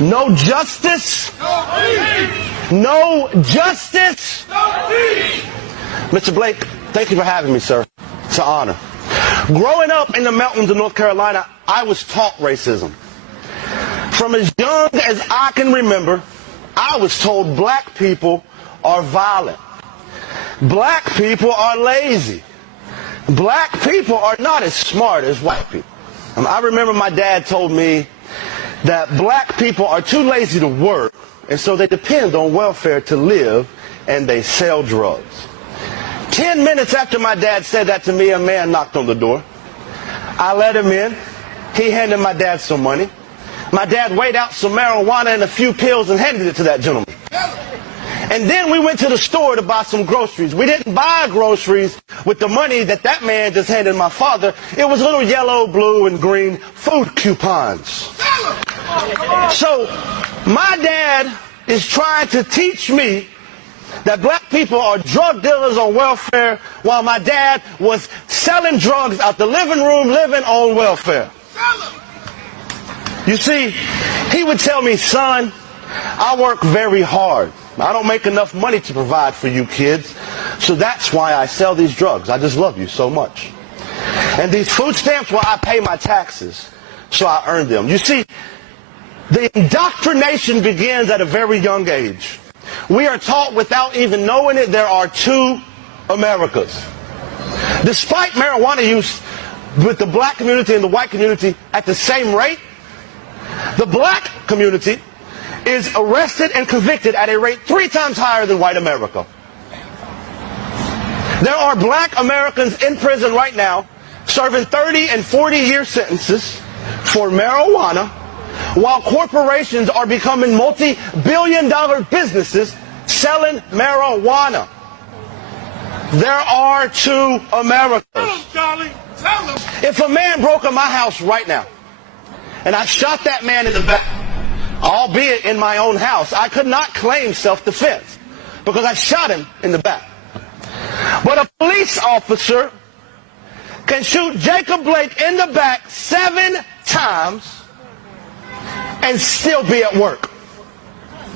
No justice. No justice. Mr. Blake, thank you for having me, sir. It's an honor. Growing up in the mountains of North Carolina, I was taught racism. From as young as I can remember, I was told black people are violent. Black people are lazy. Black people are not as smart as white people. I remember my dad told me that black people are too lazy to work, and so they depend on welfare to live, and they sell drugs. 10 minutes after my dad said that to me, a man knocked on the door. I let him in. He handed my dad some money. My dad weighed out some marijuana and a few pills and handed it to that gentleman. And then we went to the store to buy some groceries. We didn't buy groceries with the money that man just handed my father. It was little yellow, blue, and green food coupons. So my dad is trying to teach me that black people are drug dealers on welfare, while my dad was selling drugs out the living room, living on welfare. You see, he would tell me, son, I work very hard. I don't make enough money to provide for you kids, so that's why I sell these drugs. I just love you so much. And these food stamps, well, I pay my taxes, so I earn them. You see, the indoctrination begins at a very young age. We are taught without even knowing it, there are two Americas. Despite marijuana use with the black community and the white community at the same rate, the black community is arrested and convicted at a rate 3 times higher than white America. There are black Americans in prison right now serving 30 and 40-year sentences for marijuana, while corporations are becoming multi-billion-dollar businesses selling marijuana. There are two Americas. Tell them, Charlie. Tell them. If a man broke in my house right now, and I shot that man in the back, albeit in my own house, I could not claim self-defense because I shot him in the back. But a police officer can shoot Jacob Blake in the back 7 times and still be at work.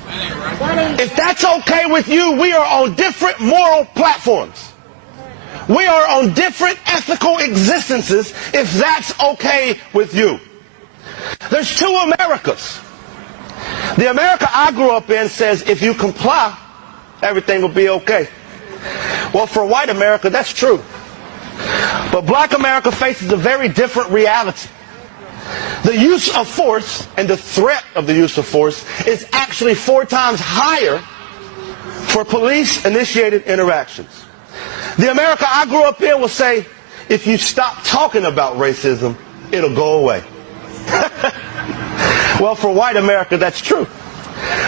If that's okay with you, we are on different moral platforms. We are on different ethical existences if that's okay with you. There's two Americas. The America I grew up in says if you comply, everything will be okay. Well, for white America, that's true. But black America faces a very different reality. The use of force and the threat of the use of force is actually 4 times higher for police-initiated interactions. The America I grew up in will say, if you stop talking about racism, it'll go away. Well, for white America, that's true.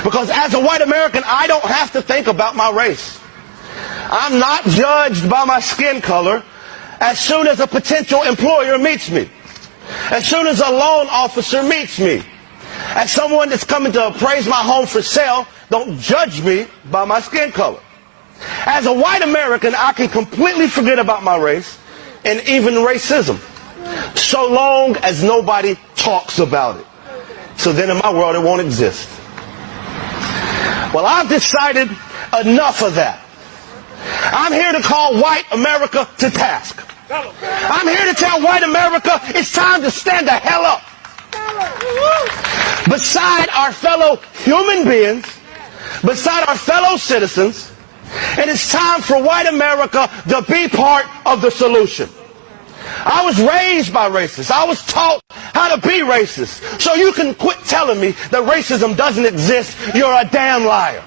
Because as a white American, I don't have to think about my race. I'm not judged by my skin color as soon as a potential employer meets me. As soon as a loan officer meets me. As someone that's coming to appraise my home for sale, don't judge me by my skin color. As a white American, I can completely forget about my race and even racism, so long as nobody talks about it. So then in my world, it won't exist. Well, I've decided enough of that. I'm here to call white America to task. I'm here to tell white America it's time to stand the hell up. Beside our fellow human beings, beside our fellow citizens, and it's time for white America to be part of the solution. I was raised by racists. I was taught how to be racist. So you can quit telling me that racism doesn't exist. You're a damn liar.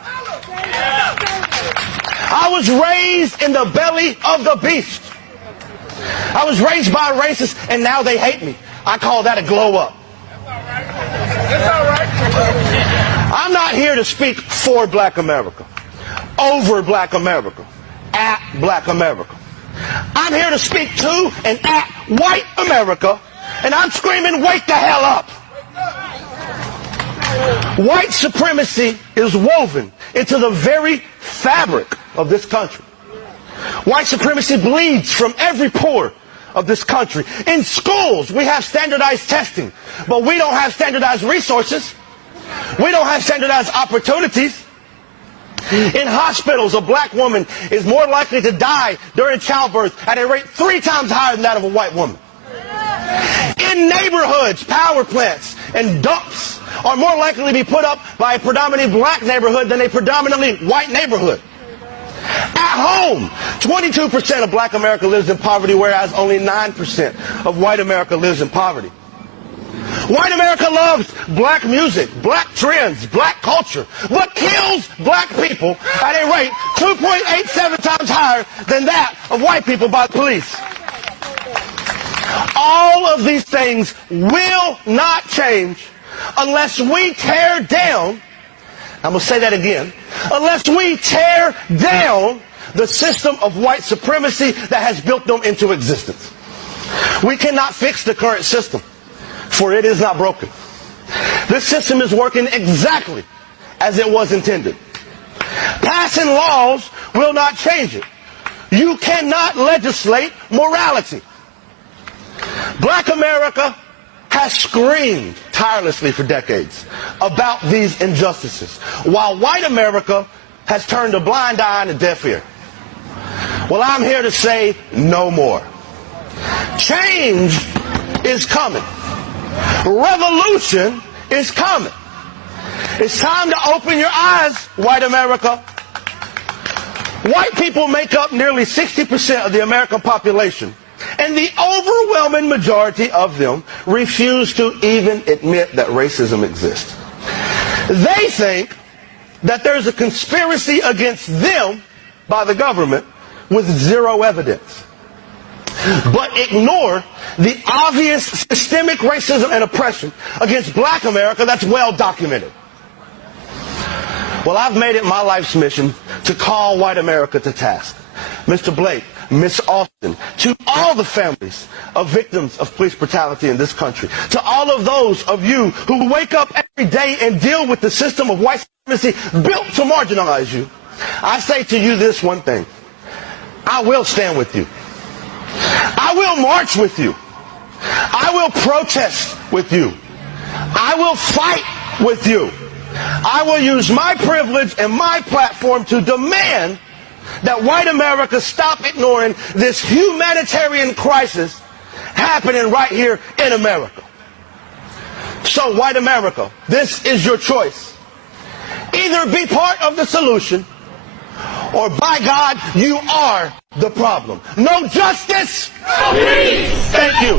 I was raised in the belly of the beast. I was raised by racists, and now they hate me. I call that a glow up. I'm not here to speak for black America, over black America, at black America. I'm here to speak to and at white America, and I'm screaming, wake the hell up. White supremacy is woven into the very fabric of this country. White supremacy bleeds from every pore of this country. In schools, we have standardized testing, but we don't have standardized resources. We don't have standardized opportunities. In hospitals, a black woman is more likely to die during childbirth at a rate 3 times higher than that of a white woman. In neighborhoods, power plants and dumps are more likely to be put up by a predominantly black neighborhood than a predominantly white neighborhood. At home, 22% of black America lives in poverty, whereas only 9% of white America lives in poverty. White America loves black music, black trends, black culture, but kills black people at a rate 2.87 times higher than that of white people by the police. All of these things will not change unless we tear down, I'm going to say that again, unless we tear down the system of white supremacy that has built them into existence. We cannot fix the current system, for it is not broken. This system is working exactly as it was intended. Passing laws will not change it. You cannot legislate morality. Black America has screamed tirelessly for decades about these injustices, while white America has turned a blind eye and a deaf ear. Well, I'm here to say no more. Change is coming. Revolution is coming. It's time to open your eyes, white America. White people make up nearly 60% of the American population, and the overwhelming majority of them refuse to even admit that racism exists. They think that there's a conspiracy against them by the government with zero evidence, but ignore the obvious systemic racism and oppression against black America that's well documented. Well, I've made it my life's mission to call white America to task. Mr. Blake, Miss Austin, to all the families of victims of police brutality in this country, to all of those of you who wake up every day and deal with the system of white supremacy built to marginalize you, I say to you this one thing: I will stand with you. I will march with you. I will protest with you. I will fight with you. I will use my privilege and my platform to demand that white America stop ignoring this humanitarian crisis happening right here in America. So, white America, this is your choice. Either be part of the solution, or by God, you are the problem. No justice, no peace. Thank you.